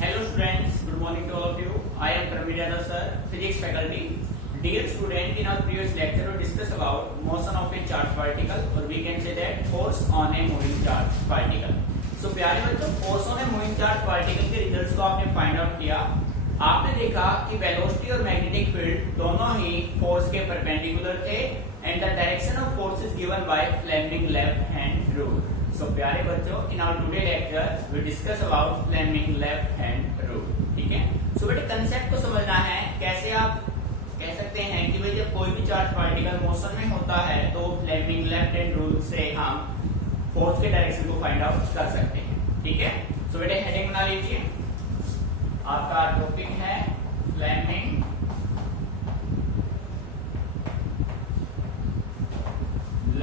Hello students, good morning to all of you. I am Pramila sir, physics faculty. Dear student, in our previous lecture we discussed about motion of a charged particle or we can say that force on a moving charged particle. So प्यारे बच्चों, force on a moving charged particle के results को आपने find out किया. आपने देखा कि velocity और मैग्नेटिक फील्ड दोनों ही फोर्स के परपेंडिकुलर थे and the direction of force is given by Fleming left hand rule. So प्यारे बच्चों, in our today lecture we discuss about Fleming left hand rule. ठीक है. So बेटे कंसेप्ट को समझना है. कैसे आप कह सकते हैं कि भाई जब कोई भी चार्ज पार्टिकल मोशन में होता है तो फ्लेमिंग लेफ्ट हैंड रूल से हम फोर्स के डायरेक्शन को फाइंड आउट कर सकते हैं. ठीक है. सो बेटे हेडिंग बना लीजिए. आपका टॉपिक है फ्लेमिंग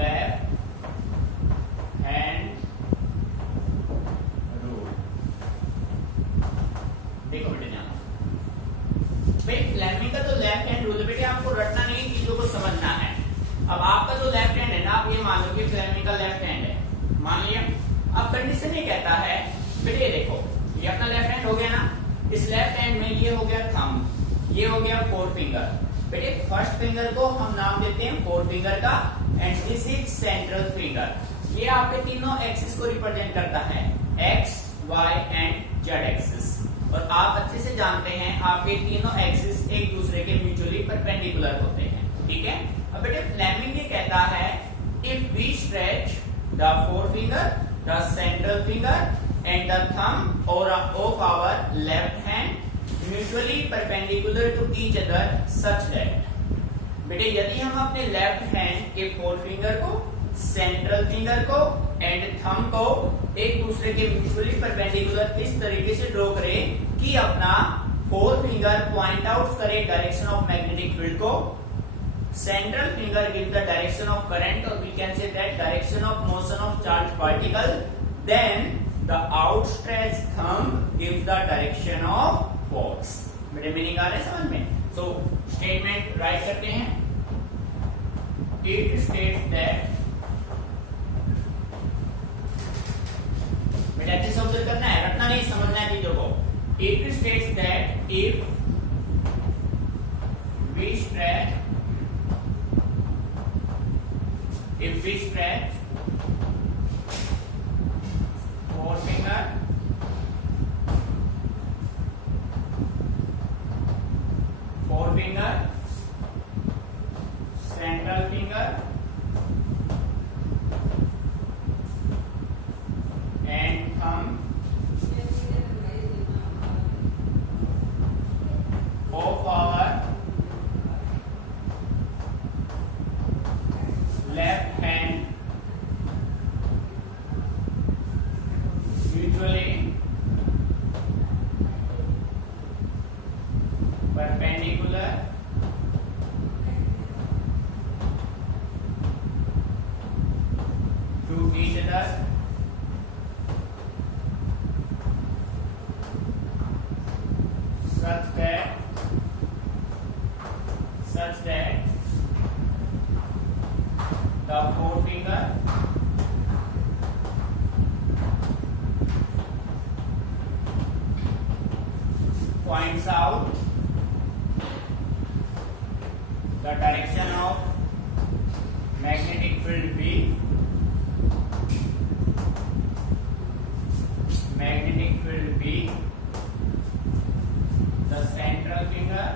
लेफ्ट हैंड रूल. देखो बेटे ध्यान, भाई फ्लेमिंग का जो लेफ्ट हैंड रूल बेटे आपको रटना नहीं, चीजों को समझना है. अब आपका जो लेफ्ट हैंड है ना, आप ये मान लो कि फ्लेमिंग का लेफ्ट हैंड है, मान लिया. अब कंडीशन ये कहता है बेटे, ये देखो ये अपना लेफ्ट हैंड हो गया ना. इस लेफ्ट हैंड में ये हो गया थंब, ये हो गया फोर फिंगर. बेटे फर्स्ट फिंगर को हम नाम देते हैं फोर फिंगर का and this is central finger. ये आपके तीनों एक्सिस को रिप्रेजेंट करता है, X Y and Z axis. और आप अच्छे से जानते हैं आपके तीनों एक्सिस एक दूसरे के म्यूचुअली परपेंडिकुलर होते हैं. ठीक है. अब बेटे फ्लेमिंग ये कहता है if we stretch the fore finger, the central finger and the thumb और of our left hand mutually perpendicular to each other such that. बेटे यदि हम अपने लेफ्ट हैंड के फोर फिंगर को, सेंट्रल फिंगर को एंड थंब को एक दूसरे के म्यूचुअली परपेंडिकुलर इस तरीके से ड्रॉ करें कि अपना फोर फिंगर पॉइंट आउट करे डायरेक्शन ऑफ मैग्नेटिक फील्ड को, central finger give the direction of current और we can say that direction of motion of charge particle, then the outstretched thumb gives the direction of force. मेरे meaning आ रहा है समझ में. So statement right करते हैं. इट स्टेट्स दैट, बेटा अच्छे से ऑब्जर्व करना है, रटना नहीं, समझना है चीजों को. It states that if we stretch four finger, central finger and thumb of our left hand mutually perpendicular to each other such that the forefinger points out the direction of magnetic field B, the central finger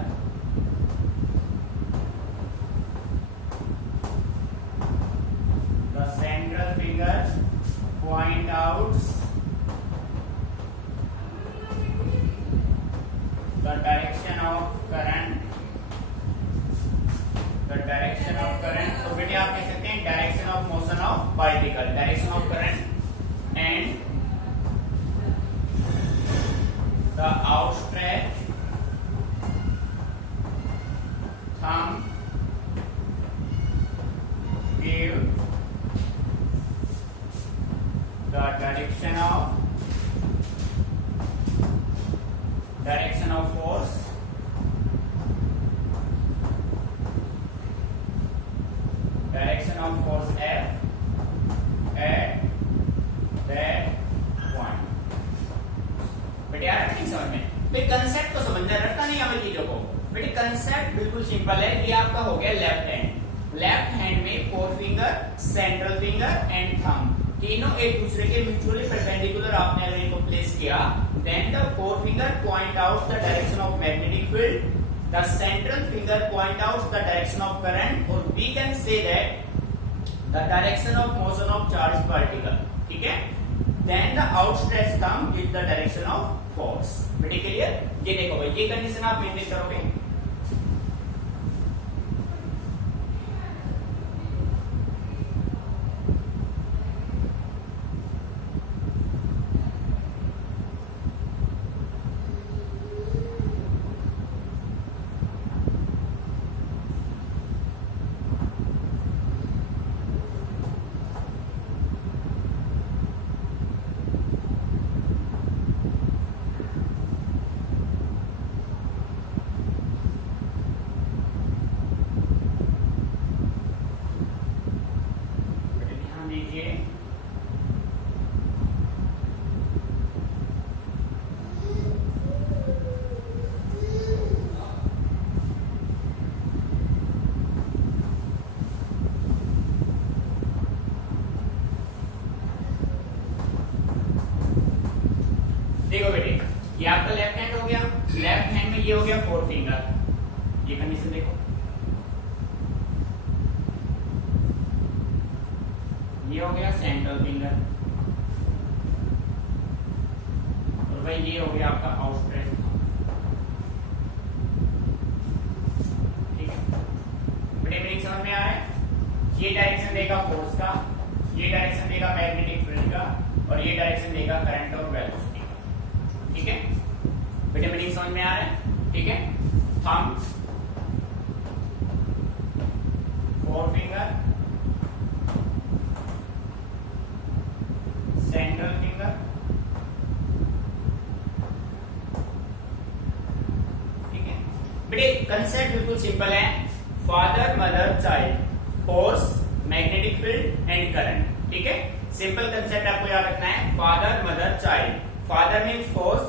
point out the direction of current, तो बेटे आप कह सकते हैं direction of motion of particle, direction of current and the outstretch thumb give the direction of force F at that point. बेटे यार समझ में तो कंसेप्ट को समझना, रटना नहीं हमें चीजों को। बेटे कंसेप्ट बिल्कुल सिंपल है। ये आपका हो गया लेफ्ट हैंड। लेफ्ट हैंड में four finger, central finger and thumb तीनों एक दूसरे के म्यूचुअली परपेंडिकुलर आपने अगर इनको प्लेस किया, then the fore finger point out the direction of magnetic field, the central finger point out the direction of current, और we can say that the direction of motion of charge particle. ठीक है, then the outstretched thumb give the direction of force. बेटे clear? ये देखो भाई, ये condition आप maintain करोगे। देखो बेटे, ये आपका लेफ्ट हैंड हो गया। लेफ्ट हैंड में ये हो गया फोर फिंगर। ये कंडीशन देखो, ये हो गया सेंट्रल फिंगर, और भाई ये हो गया आपका आउटस्ट्रेच्ड थंब। ठीक है बेटे, मेरी समझ में आ रहा है? ये डायरेक्शन देगा फोर्स का, ये डायरेक्शन देगा मैग्नेटिक फील्ड का, और ये डायरेक्शन देगा करंट और वेलोसिटी। ठीक है बेटे, मीनिंग समझ में आ रहा है? ठीक है, thumb, four finger, central finger, ठीक है बेटे। कंसेप्ट बिल्कुल सिंपल है, father mother child, force, magnetic field and current. ठीक है, सिंपल कंसेप्ट आपको याद रखना है, father mother child. Father means force,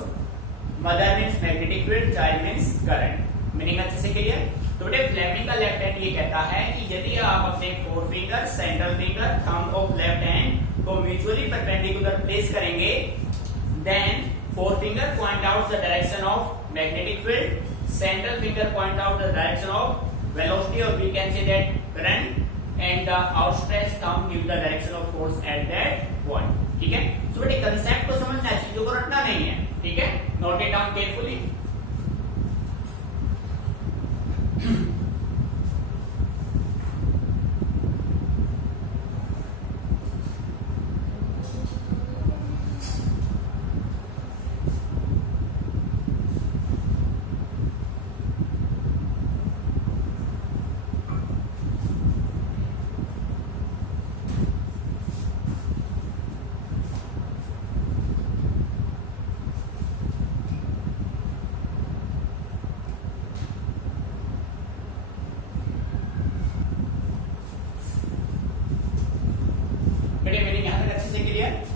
mother means magnetic field, child means current. Meaning अच्छे से क्लियर? तो बेटे फ्लेमिंग का लेफ्ट हैंड ये कहता है कि यदि आप अपने fore finger, central finger, thumb of left hand को म्यूचुअली परपेंडिकुलर प्लेस करेंगे, then fore finger point out the direction of magnetic field, central finger point out the direction of velocity, और we can say that current, and the outstretched thumb give the direction of force at that point. ठीक है, सो बेटे concept को समझना है, चीजों को रटना नहीं है। ठीक है, नोट इट डाउन केयरफुली।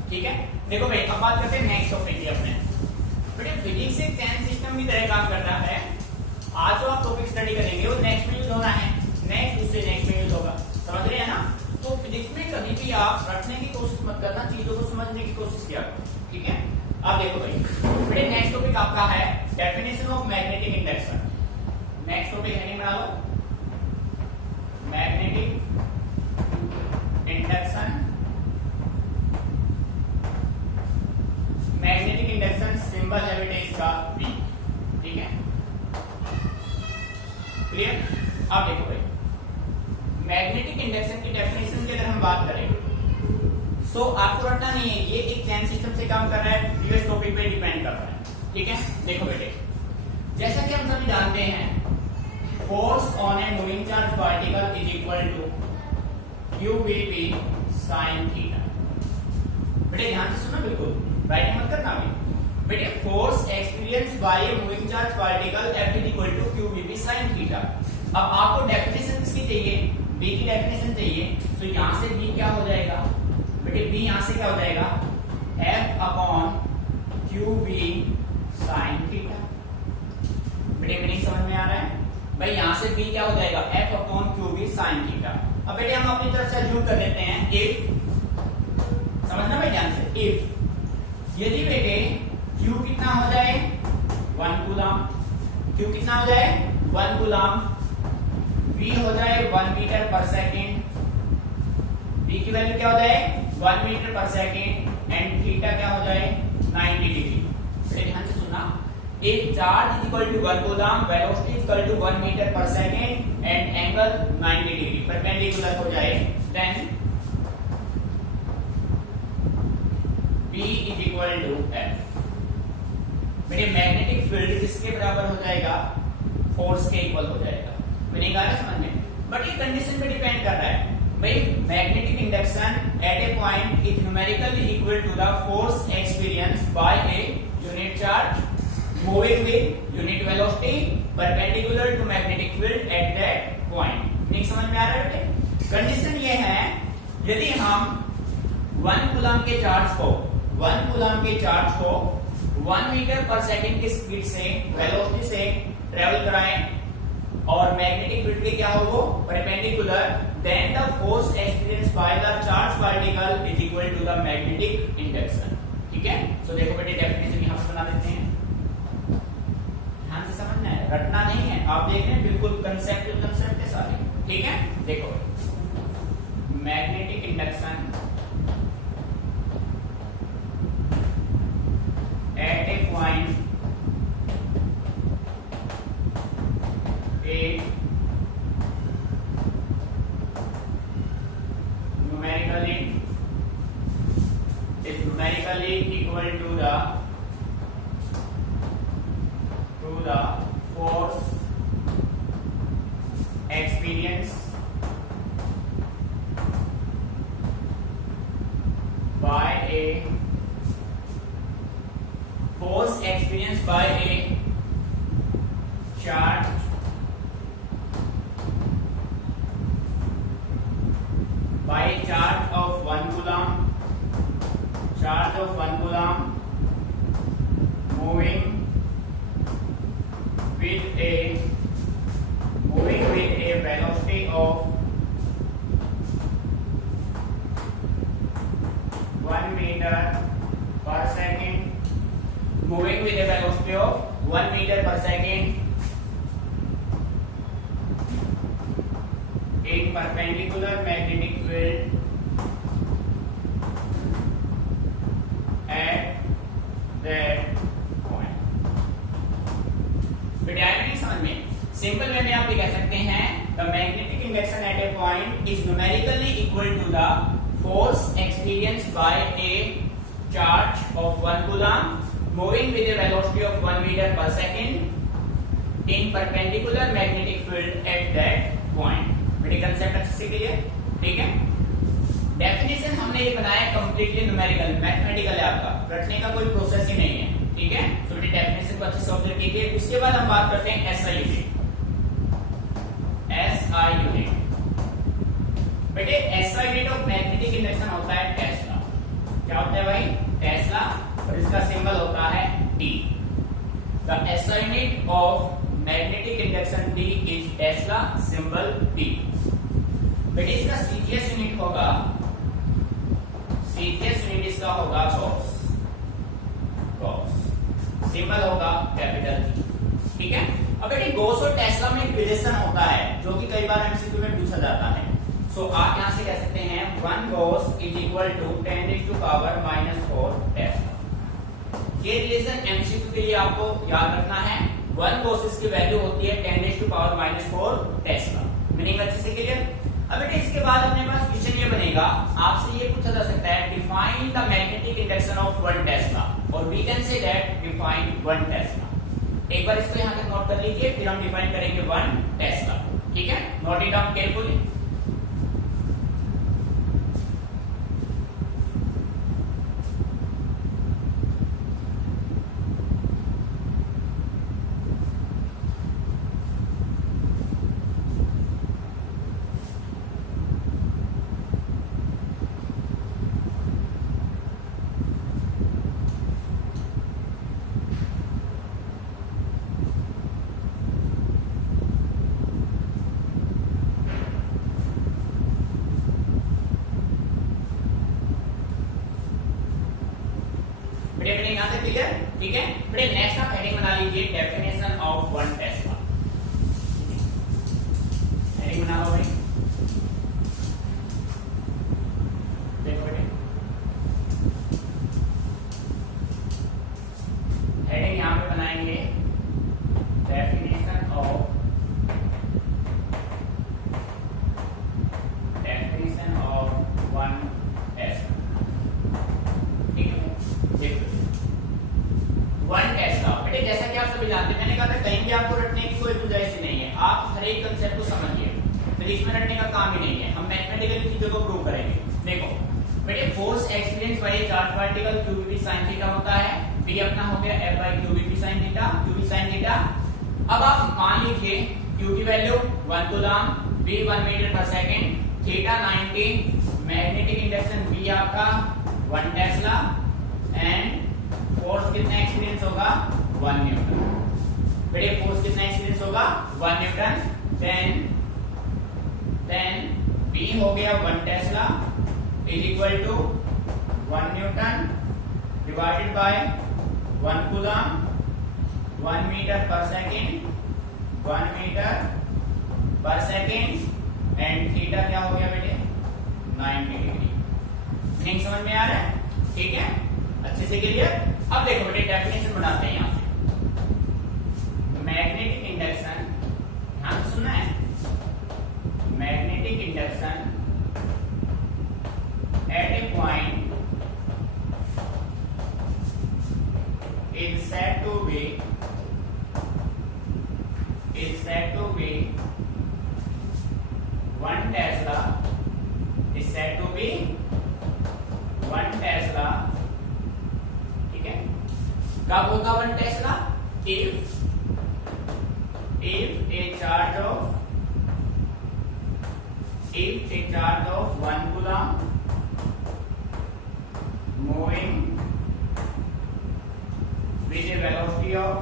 ठीक है, देखो भाई अब बात करते हैं नेक्स्ट टॉपिक की अपने। बेटे फिजिक्स एक चैन सिस्टम की तरह काम करता है। आज जो आप टॉपिक स्टडी करेंगे वो नेक्स्ट में यूज होना है, नेक्स्ट उससे नेक्स्ट में यूज होगा, समझ रहे हैं ना? तो फिजिक्स में कभी भी आप रटने की कोशिश मत करना, चीजों को समझने की कोशिश किया करो। ठीक है, अब देखो भाई, बेटे नेक्स्ट टॉपिक आपका है definition of magnetic induction. Next topic है, बना लो, magnetic induction. Magnetic induction symbol है बेटे इसका V। ठीक है, क्लियर? अब देखो भाई, मैग्नेटिक इंडक्शन की डेफिनेशन की अगर हम बात करें, सो आपको रटना नहीं है, ये एक चैन सिस्टम से काम कर रहा है, प्रीवियस टॉपिक पे डिपेंड कर रहा है। ठीक है, देखो बेटे, जैसा कि हम सभी जानते हैं, force on a moving charge particle is equal to QVB sin theta. बेटे ध्यान से सुनो, बिल्कुल राइटिंग मत करना अभी। बेटे force experience by a moving charge particle F is equal to QVB sin theta. अब आपको डेफिनेशन किसकी चाहिए? B की डेफिनेशन चाहिए। तो यहां से B क्या हो जाएगा बेटे? B यहां से क्या हो जाएगा? F upon QV sin theta. भाई यहाँ से b क्या हो जाएगा f upon Q B sine theta. अब बेटे हम अपनी तरफ से अज्यूम कर लेते हैं इफ, समझना भाई ध्यान से, इफ यदि बेटे q कितना हो जाए 1 कूलम, q कितना हो जाए 1 कूलम, v हो जाए 1 मीटर पर सेकेंड, v की वैल्यू क्या हो जाए 1 मीटर पर सेकेंड एंड थीटा क्या हो जाए 90 डिग्री। बेटे ध्यान से सुनना, if charge is equal to 1 coulomb, velocity is equal to 1 meter per second and angle 90 degree perpendicular हो जाए, then B is equal to F। मेरे मैग्नेटिक फील्ड किसके बराबर हो जाएगा, फोर्स के इक्वल हो जाएगा। मीनिंग आ रहा है समझ में, बट ये कंडीशन पे डिपेंड कर रहा है भाई, magnetic induction at a point is numerically equal to the force experience by a unit charge moving with unit velocity perpendicular to magnetic field at that point। नहीं समझ में आ रहा है बेटे, कंडीशन ये है यदि हम 1 कूलम के चार्ज को 1 मीटर पर सेकंड की स्पीड से वेलोसिटी से ट्रेवल कराएं और मैग्नेटिक फील्ड के क्या हो वो perpendicular, then the force experience by the charge particle is equal to the magnetic induction. ठीक है, सो देखो बेटे डेफिनेशन यहां से बना देते हैं, समझना है, रटना नहीं है, आप देख रहे हैं बिल्कुल कंसेप्ट है सारे। ठीक है, देखो magnetic induction at a point A numerically equal to the force experience by a charge of 1 coulomb moving with a velocity of 1 meter per second, moving with a velocity of 1 meter per second in perpendicular magnetic field at that point। Dynamic समझ में, simple way में आप ये कह सकते हैं the magnetic induction at a point is numerically equal to the force experience by a charge of 1 coulomb moving with a velocity of 1 metre per second in perpendicular magnetic field at that point. मेरे concept अच्छे से clear? ठीक है, definition हमने ये बनाया completely numerical, mathematical है, आपका रटने का कोई प्रोसेस ही नहीं है। ठीक है, तो डेफिनेशन को अच्छे से ऑब्जर्व कीजिए। उसके बाद हम बात करते हैं एसआई यूनिट। बेटे SI unit of magnetic induction होता है टेस्ला। क्या होता है भाई? टेस्ला, और इसका सिंबल होता है T. The SI unit of magnetic induction T is Tesla, symbol T. बेटे इसका सीजीएस यूनिट होगा, सीजीएस यूनिट इसका होगा गॉस, सिंबल होगा कैपिटल जी। ठीक है, अब बेटे गॉस और टेस्ला में एक रिलेशन होता है जो कि कई बार एमसीक्यू में पूछा जाता है। सो आप यहां से कह सकते हैं 1 gauss is equal to 10⁻⁴ tesla. ये रिलेशन एमसीक्यू के लिए आपको याद रखना है। 1 गॉस की वैल्यू होती है 10⁻⁴ टेस्ला। मीनिंग अच्छे से क्लियर? अब बेटे इसके बाद अपने पास क्वेश्चन ये बनेगा, आपसे ये पूछा जा सकता है define the magnetic induction of 1 tesla, और we can say that define 1 tesla. एक बार इसको यहां तक नोट कर लीजिए, फिर हम डिफाइन करेंगे 1 टेस्ला। ठीक है, नोट इट डाउन केयरफुली। बेटे बेटे यहां तक क्लियर? ठीक है बेटे, नेक्स्ट आप हेडिंग बना लीजिए, डेफिनेशन ऑफ 1 टेस्ला। हेडिंग बना लो भाई। देखो बेटे, हेडिंग यहां पे बनाएंगे डेफिनेशन ऑफ 1 टेस्ला। ठीक है, देखो 1 टेस्ला बेटे, जैसा कि आप सभी जानते हैं, मैंने कहा था कहीं भी आपको रटने की कोई गुंजाइश नहीं है, आप हर एक कंसेप्ट को समझिए, फिर इसमें रटने का काम ही नहीं है, हम मैथमेटिकली चीजों को प्रूव करेंगे। देखो बेटे, force experience by a charge particle Q B sin theta होता है, तो ये अपना हो गया F by Q B sin theta, Q B sin theta. अब आप मान लीजिए Q की value 1 coulomb, V 1 metre per second, theta 90, magnetic induction B आपका 1 टेस्ला, एंड फोर्स कितना एक्सपीरियंस होगा 1 न्यूटन। बेटे फोर्स कितना एक्सपीरियंस होगा 1 न्यूटन। देन B हो गया 1 tesla is equal to 1 newton divided by 1 coulomb, 1 metre per second, 1 metre per second, and theta क्या हो गया बेटे 90 डिग्री। मीनिंग समझ में आ रहा है? ठीक है, अच्छे से क्लियर। अब देखो बेटे, डेफिनेशन बनाते हैं यहां से। मैग्नेटिक इंडक्शन, ध्यान से सुनना है, magnetic induction at a point is said to be 1 Tesla, is said to be 1 Tesla। ठीक है, कब होगा 1 Tesla? if a charge of 1 coulomb moving with a velocity of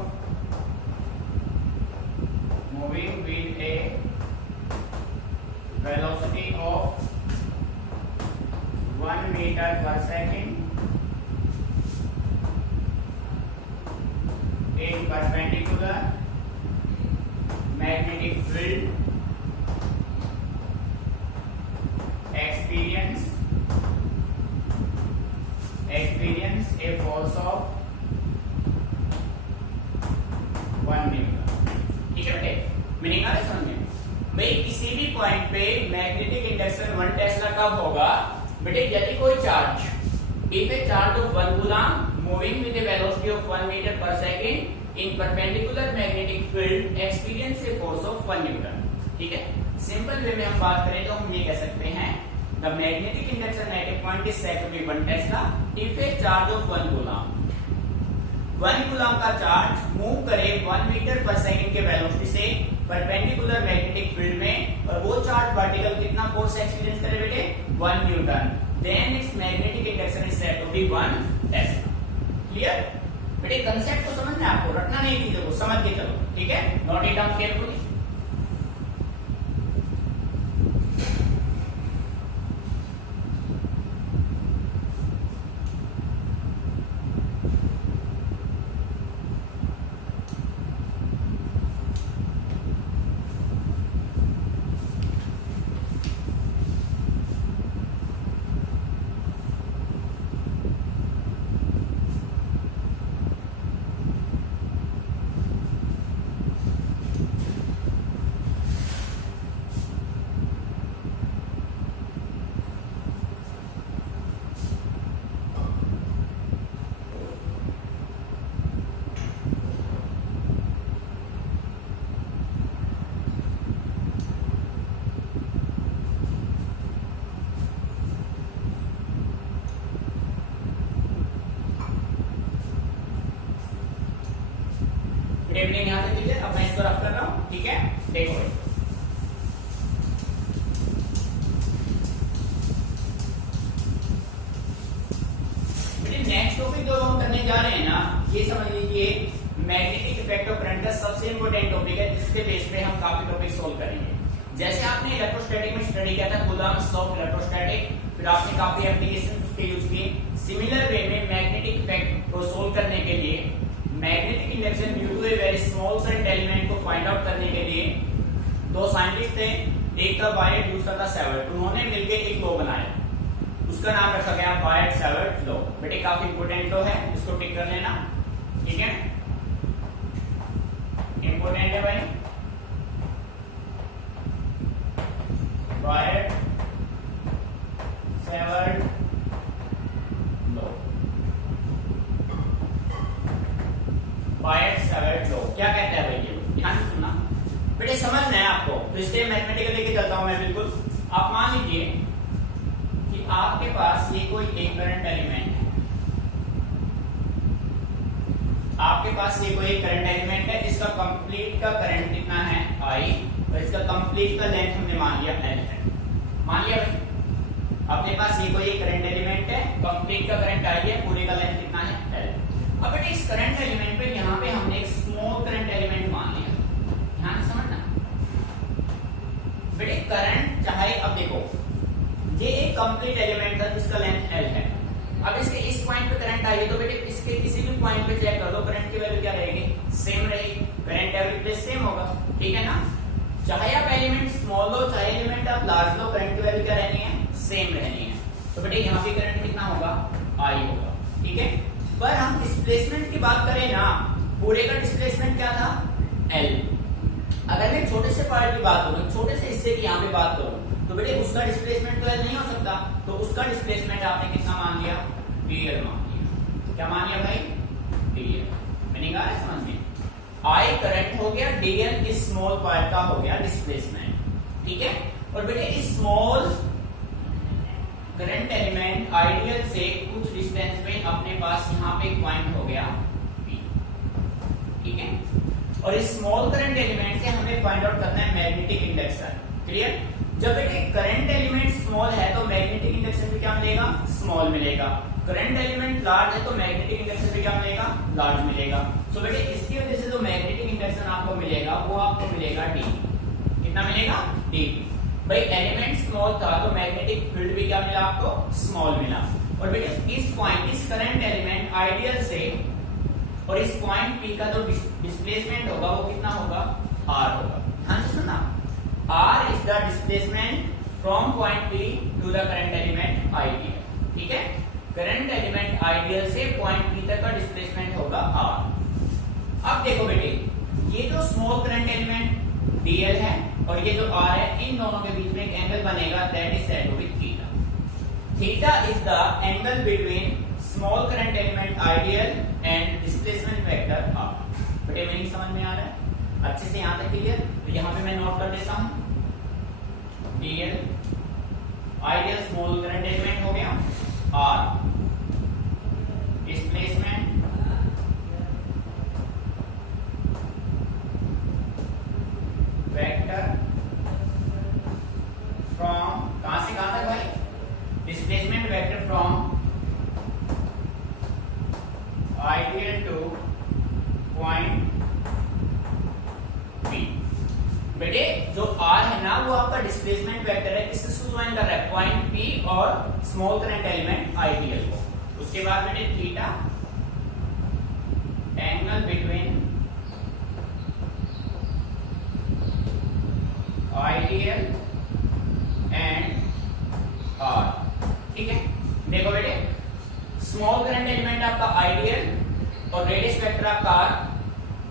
1 meter per second in perpendicular magnetic field experience a force of 1 Newton. ठीक है बेटे, meaning आ रहा है समझ में? भाई किसी भी पॉइंट पे मैग्नेटिक इंडक्शन 1 टेस्ला कब होगा बेटे? यदि कोई charge, if a charge of 1 coulomb moving with a velocity of 1 meter per second in perpendicular magnetic field experience a force of 1 newton। ठीक है, सिंपल वे में हम बात करें तो हम ये कह सकते हैं the magnetic induction at a point is said to be 1 tesla if a charge of 1 coulomb, 1 coulomb का चार्ज मूव करे 1 मीटर पर सेकंड के वेलोसिटी से परपेंडिकुलर मैग्नेटिक फील्ड में, और वो चार्ज पार्टिकल कितना फोर्स एक्सपीरियंस करे बेटे 1 newton, then its magnetic induction is said to be 1 tesla. Clear बेटे? कांसेप्ट को समझना है आपको, रटना नहीं चीजों को, समझ के चलो। ठीक है, note it down carefully. Tabling यहां से क्लियर। अब मैं इसको रफ कर रहा हूं। ठीक है, देखो नेक्स्ट टॉपिक जो हम करने जा रहे हैं ना, ये समझ लीजिए मैग्नेटिक इफेक्ट ऑफ करंट का सबसे इंपॉर्टेंट टॉपिक है, जिसके बेस पे हम काफी टॉपिक सोल्व करेंगे। जैसे आपने इलेक्ट्रोस्टैटिक में स्टडी किया था कूलम्ब्स लॉ ऑफ इलेक्ट्रोस्टैटिक, फिर आपने काफी एप्लीकेशन उसके यूज किए। सिमिलर वे में मैग्नेटिक इफेक्ट को सोल्व स्मॉल करंट एलिमेंट को फाइंड आउट करने के लिए दो साइंटिस्ट थे, एक था बायट दूसरा था सेवर्ट। उन्होंने मिलकर एक लॉ बनाया, उसका नाम रखा गया बायट सेवर्ट लॉ। बेटे काफी इंपोर्टेंट लॉ है, इसको टिक कर लेना, ठीक है, इंपोर्टेंट है भाई। बायट सेवर्ट लॉ, बायट सेवर्ट लॉ क्या कहता है भाई, ये ध्यान से सुनना बेटे, समझना है आपको, तो इसलिए मैथमेटिकल लेके चलता हूं मैं बिल्कुल। आप मान लीजिए कि आपके पास ये कोई एक करंट एलिमेंट है, आपके पास ये कोई करंट एलिमेंट है, इसका कंप्लीट का करंट कितना है I, और इसका कंप्लीट का लेंथ हमने मान लिया L है। मान लिया भाई, अपने पास ये कोई एक करंट एलिमेंट है, कंप्लीट का करंट I है, पूरे का लेंथ कितना है L। अब बेटे इस करंट एलिमेंट पे यहाँ पे हमने एक स्मॉल करंट एलिमेंट मान लिया, ध्यान से समझना बेटे। करंट चाहे, अब देखो ये एक कंप्लीट एलिमेंट था जिसका लेंथ L है, अब इसके इस पॉइंट पे करंट आई है, तो बेटे इसके किसी भी पॉइंट पे चेक कर लो, करंट की वैल्यू क्या रहेगी, सेम रहेगी, करंट एवरी प्लेस सेम होगा, ठीक है ना। चाहे आप एलिमेंट स्मॉल लो चाहे एलिमेंट आप लार्ज लो, करंट की वैल्यू क्या रहनी है, सेम रहनी है। तो बेटे यहाँ पे करंट कितना होगा, I होगा, ठीक है। पर हम डिस्प्लेसमेंट की बात करें ना, पूरे का डिस्प्लेसमेंट क्या था L। अगर मैं छोटे से पार्ट की बात करूं, छोटे से हिस्से की यहाँ पे बात करूं, तो बेटे उसका डिस्प्लेसमेंट तो L नहीं हो सकता, तो उसका डिस्प्लेसमेंट आपने कितना मान लिया, dl मान लिया। क्या मान लिया भाई, dl। मीनिंग आ रहा है समझ में, I करंट हो गया, dl इस स्मॉल पार्ट का हो गया डिस्प्लेसमेंट, ठीक है। और बेटे इस स्मॉल करंट एलिमेंट आइडियल से कुछ डिस्टेंस पे अपने पास यहाँ पे एक पॉइंट हो गया P, ठीक है। और इस स्मॉल करंट एलिमेंट से हमें फाइंड आउट करना है मैग्नेटिक इंडक्शन, क्लियर। जब बेटे करंट एलिमेंट स्मॉल है तो मैग्नेटिक इंडक्शन भी क्या मिलेगा, स्मॉल मिलेगा। करंट एलिमेंट लार्ज है तो मैग्नेटिक इंडक्शन भी क्या मिलेगा, लार्ज मिलेगा। सो बेटे इसकी वजह से जो मैग्नेटिक इंडक्शन आपको मिलेगा वो आपको मिलेगा D। कितना मिलेगा, D। भाई एलिमेंट स्मॉल था तो मैग्नेटिक फील्ड भी क्या मिला आपको, स्मॉल मिला। और बेटे इस पॉइंट, इस करंट एलिमेंट आइडियल से और इस पॉइंट P का जो डिस्प्लेसमेंट होगा वो कितना होगा, R होगा। ध्यान से सुनना, R is the displacement from point P to the current element ideal, ठीक है। करंट एलिमेंट आइडियल से पॉइंट P तक का डिस्प्लेसमेंट होगा R। अब देखो बेटे, ये जो स्मॉल करंट एलिमेंट dl है और ये जो r है, इन दोनों के बीच में एक एंगल बनेगा, that is said to be theta. Theta is the angle between small current element ideal and displacement vector r। बेटे मीनिंग समझ में आ रहा है अच्छे से, यहां तक क्लियर। तो यहां पे मैं नोट कर देता हूं, dl ideal small current element हो गया, r डिस्प्लेसमेंट वेक्टर फ्रॉम, कहां से कहां तक भाई, displacement vector from ideal two point P। बेटे जो R है ना वो आपका डिस्प्लेसमेंट वेक्टर है, किससे ज्वाइन कर रहा है, पॉइंट P और स्मॉल करंट एलिमेंट आइडियल को। उसके बाद बेटे theta angle between ideal and R, ठीक है। देखो बेटे स्मॉल करंट एलिमेंट आपका आइडियल और रेडियस वेक्टर आपका R,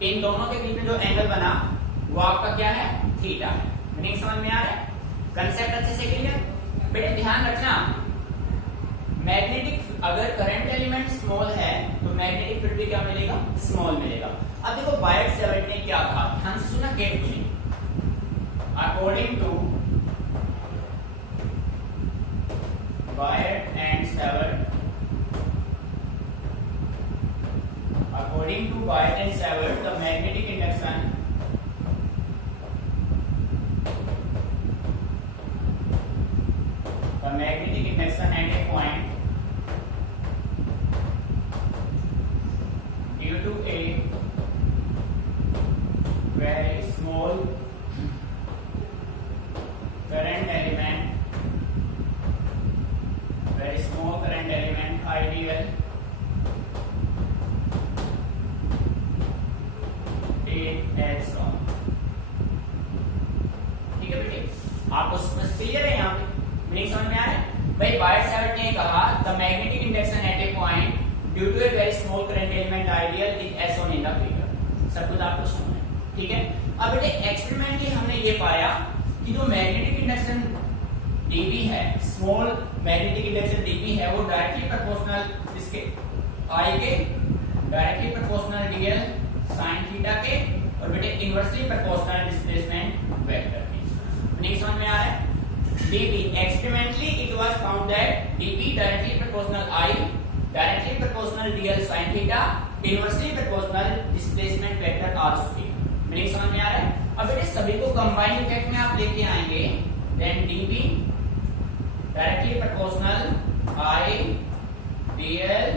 इन दोनों के बीच में जो एंगल बना वो आपका क्या है, थीटा है। मीनिंग समझ में आ रहा है, कंसेप्ट अच्छे से क्लियर। बेटे ध्यान रखना, मैग्नेटिक अगर करंट एलिमेंट स्मॉल है तो मैग्नेटिक फील्ड भी क्या मिलेगा, स्मॉल मिलेगा। अब देखो बायट सेवर्ट ने क्या कहा, ध्यान से सुना carefully. According to Wyatt and Savart, the magnetic induction at a point due to a very small current element ideal did small current element ideal is S on in the figure. सब कुछ आपको समझ है, ठीक है। अब बेटे experimentally हमने ये पाया कि जो मैग्नेटिक इंडक्शन dB है, स्मॉल मैग्नेटिक इंडक्शन dB है, वो डायरेक्टली प्रोपोर्शनल इसके I के directly proportional dl sin theta के और बेटे इनवर्सली प्रोपोर्शनल डिस्प्लेसमेंट वेक्टर के। नहीं समझ में आ रहा है? dB experimentally it was found that dB directly proportional I directly proportional dl sin theta inversely proportional displacement vector r square। Meaning समझ में आ रहा है? अब बेटे सभी को कंबाइन इफेक्ट में आप लेके आएंगे, then dB directly proportional I dl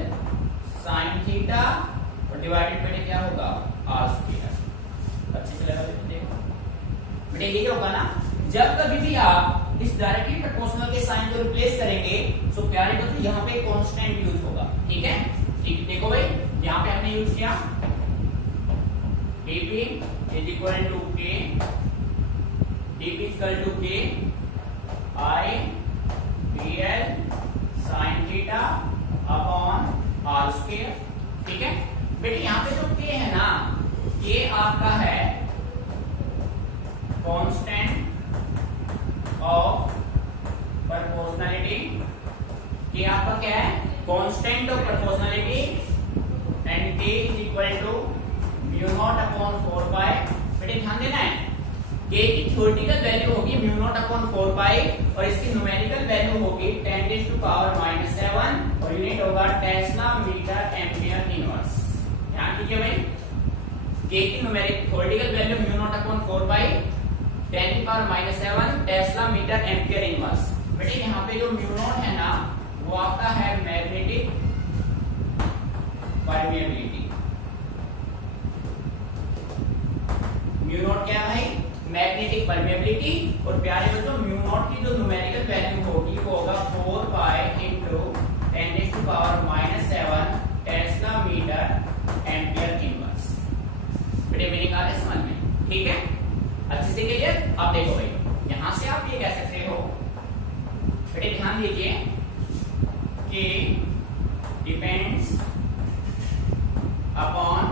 sin theta और डिवाइडेड बेटे क्या होगा r square। अच्छे से लगा देखो बेटे, ये होगा ना जब कभी भी आप इस डायरेक्टली प्रोपोर्शनल के साइन को रिप्लेस करेंगे तो प्यारे बच्चों यहाँ पे कांस्टेंट यूज होगा, ठीक है। ठीक देखो भाई, यहाँ पे हमने यूज किया dB is equal to k, dB is equal to k I dl sin theta upon r square, ठीक है। बेटे यहाँ पे जो k है ना, ये आपका है कांस्टेंट ऑफ प्रोपोर्शनलिटी, कि आपका क्या है constant of proportionality and k is equal to mu naught upon 4 pi. बेटे ध्यान देना है, k की थ्योरेटिकल वैल्यू होगी म्यू नॉट अपॉन 4 पाई और इसकी न्यूमेरिकल वैल्यू होगी 10 टू द पावर -7 और यूनिट होगा टेस्ला मीटर एम्पियर इनवर्स। ध्यान दीजिए भाई, k की numerical theoretical value mu naught upon 4 pi 10 की power -7 tesla metre ampere inverse. बेटे यहाँ पे जो म्यू नॉट है ना, वो आपका है मैग्नेटिक परमेबिलिटी। म्यू नॉट क्या है भाई? Magnetic permeability. और प्यारे बच्चों म्यू नॉट की जो न्यूमेरिकल वैल्यू होगी वो होगा 4 pi into 10 to power -7 tesla metre ampere inverse. बेटे मीनिंग आ रहा है समझ में? ठीक है, अच्छे से क्लियर। अब देखो भाई, यहां से आप ये कह सकते हो, बेटे ध्यान दीजिए कि डिपेंड्स अपॉन,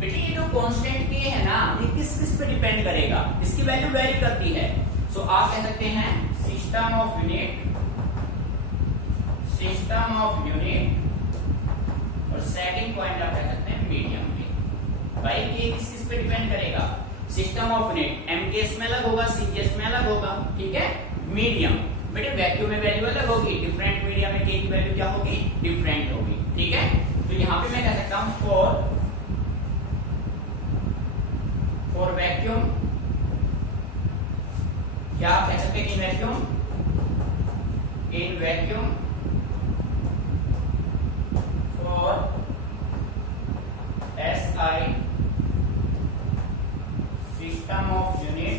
बेटे ये जो कांस्टेंट के है ना, ये किस किस पे डिपेंड करेगा? इसकी वैल्यू वेरी करती है। सो आप कह सकते हैं सिस्टम ऑफ यूनिट और सेकंड पॉइंट आप कह सकते हैं मीडियम पे। भाई ये किस किस पे डिपेंड करेगा? सिस्टम ऑफ यूनिट एमकेएस में अलग होगा, सीजीएस में अलग होगा, ठीक है। मीडियम बेटे वैक्यूम में वैल्यू अलग होगी, डिफरेंट मीडियम में के की वैल्यू क्या होगी? डिफरेंट होगी, ठीक है। तो यहाँ पे मैं कह सकता हूं फॉर वैक्यूम, क्या आप कह सकते हैं in vacuum for SI system of unit.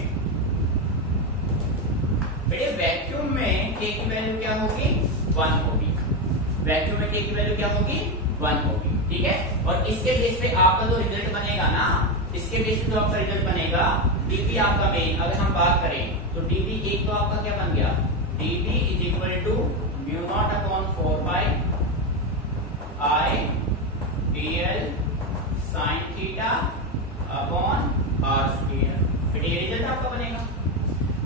बेटे वैक्यूम में k की वैल्यू क्या होगी? 1 होगी। वैक्यूम में k की वैल्यू क्या होगी? 1 होगी, ठीक है। और इसके बेस पे आपका जो रिजल्ट बनेगा ना, इसके बेस पे जो आपका रिजल्ट बनेगा dB आपका मेन, अगर हम बात करें तो dB एक तो आपका क्या बन गया? dB is equal to mu naught upon 4 pi I dl sin theta upon r square. बेटे ये रिजल्ट आपका बनेगा।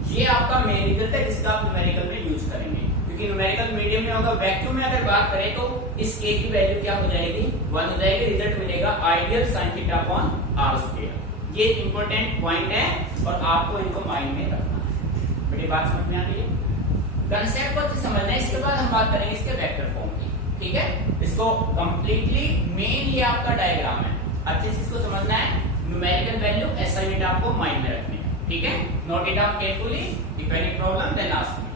ये आपका मेन रिजल्ट है जिसका आप न्यूमेरिकल में यूज करेंगे, क्योंकि न्यूमेरिकल मीडियम में होगा। वैक्यूम में अगर बात करें तो इस k की वैल्यू क्या हो जाएगी? 1 हो जाएगी। रिजल्ट मिलेगा ideal sin theta upon r square. ये इंपॉर्टेंट पॉइंट है और आपको इनको माइंड में रखना है। बेटे बात समझ में आ रही है? कंसेप्ट को अच्छे समझना है। इसके बाद हम बात करेंगे इसके वेक्टर फॉर्म की, ठीक है। इसको कंप्लीटली मेन ये आपका डायग्राम है, अच्छे से इसको समझना है। न्यूमेरिकल वैल्यू ऐसा यूनिट आपको माइंड में रखनी है, ठीक है। Note it down carefully. If any problem then ask me.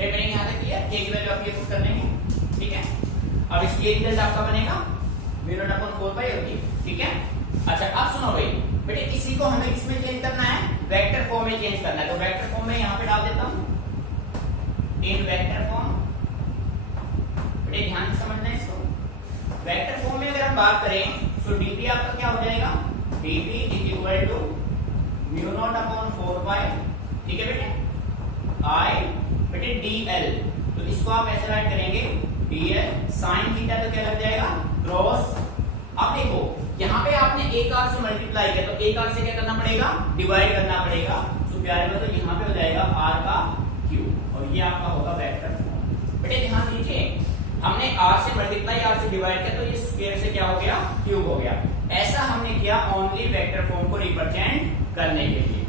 मैंने यहाँ तक किया, k की वैल्यू आप ये पुट कर लेंगे, ठीक है। अब इसके रिजल्ट आपका बनेगा म्यू नॉट अपॉन 4 पाई होगी, ठीक है। अच्छा अब सुनो भाई, चेंज करना है, तो वेक्टर फॉर्म में यहाँ पे डाल देता हूँ, इन वेक्टर फॉर्म। बड़े ध्यान से समझना है इसको। वेक्टर फॉर्म में अगर हम बात करें तो dp आपका क्या हो जाएगा, dp is equal to mu naught upon 4 pi, ठीक है बेटे, i बेटे dl, तो इसको आप ऐसे राइट करेंगे dl sin थीटा, तो क्या लग जाएगा क्रॉस। अब देखो यहाँ पे आपने एक आर से मल्टीप्लाई किया, तो एक आर से क्या करना पड़ेगा, डिवाइड करना पड़ेगा, तो प्यारे में तो यहाँ पे हो जाएगा r का क्यूब, और ये आपका होगा वेक्टर फॉर्म। बेटे ध्यान दीजिए, हमने r से मल्टीप्लाई r से डिवाइड किया, तो ये स्क्वायर से क्या हो गया, क्यूब हो गया। ऐसा हमने किया ओनली वेक्टर फॉर्म को रिप्रेजेंट करने के लिए।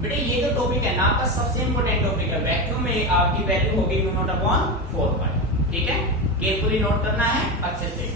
बेटे ये जो टॉपिक है ना आपका सबसे इंपॉर्टेंट टॉपिक है, वैक्यूम में आपकी वैल्यू होगी म्यू नॉट अपॉन 4 पाई, ठीक है, केयरफुली नोट करना है अच्छे से।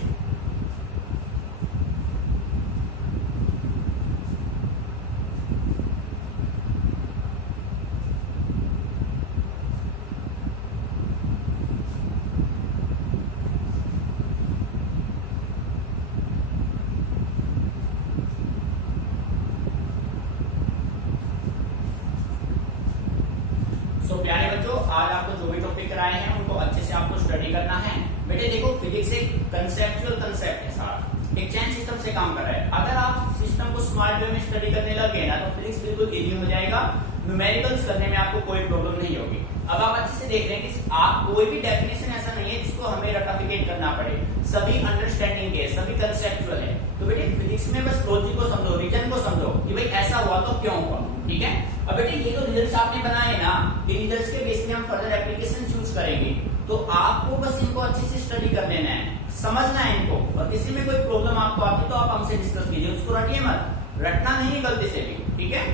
तो प्यारे बच्चों, आज आपको जो भी टॉपिक कराए हैं उनको अच्छे से आपको स्टडी करना है। बेटे देखो फिजिक्स एक कंसेप्चुअल कंसेप्ट के साथ एक चैन सिस्टम से काम कर रहा है। अगर आप सिस्टम को स्मार्ट वे में स्टडी करने लगे ना, तो फिजिक्स बिल्कुल इजी हो जाएगा, न्यूमेरिकल्स करने में आपको कोई प्रॉब्लम नहीं होगी। अब आप अच्छे से देख रहे हैं कि आप कोई भी डेफिनेशन ऐसा नहीं है जिसको हमें रटाफिकेट करना पड़े, सभी अंडरस्टैंडिंग के, सभी कंसेप्चुअल है। तो बेटे फिजिक्स में बस लॉजिक को समझो, रीजन को समझो कि भाई ऐसा हुआ तो क्यों हुआ, ठीक है। अब बेटे ये जो रिजल्ट्स आपने बनाए ना, इन रिजल्ट्स के बेस में हम फर्दर एप्लीकेशन चूज करेंगे, तो आपको बस इनको अच्छे से स्टडी कर लेना है, समझना है इनको, और किसी में कोई प्रॉब्लम आपको आती है तो आप हमसे डिस्कस कीजिए, उसको रटिए मत, रटना नहीं गलती से भी, ठीक है।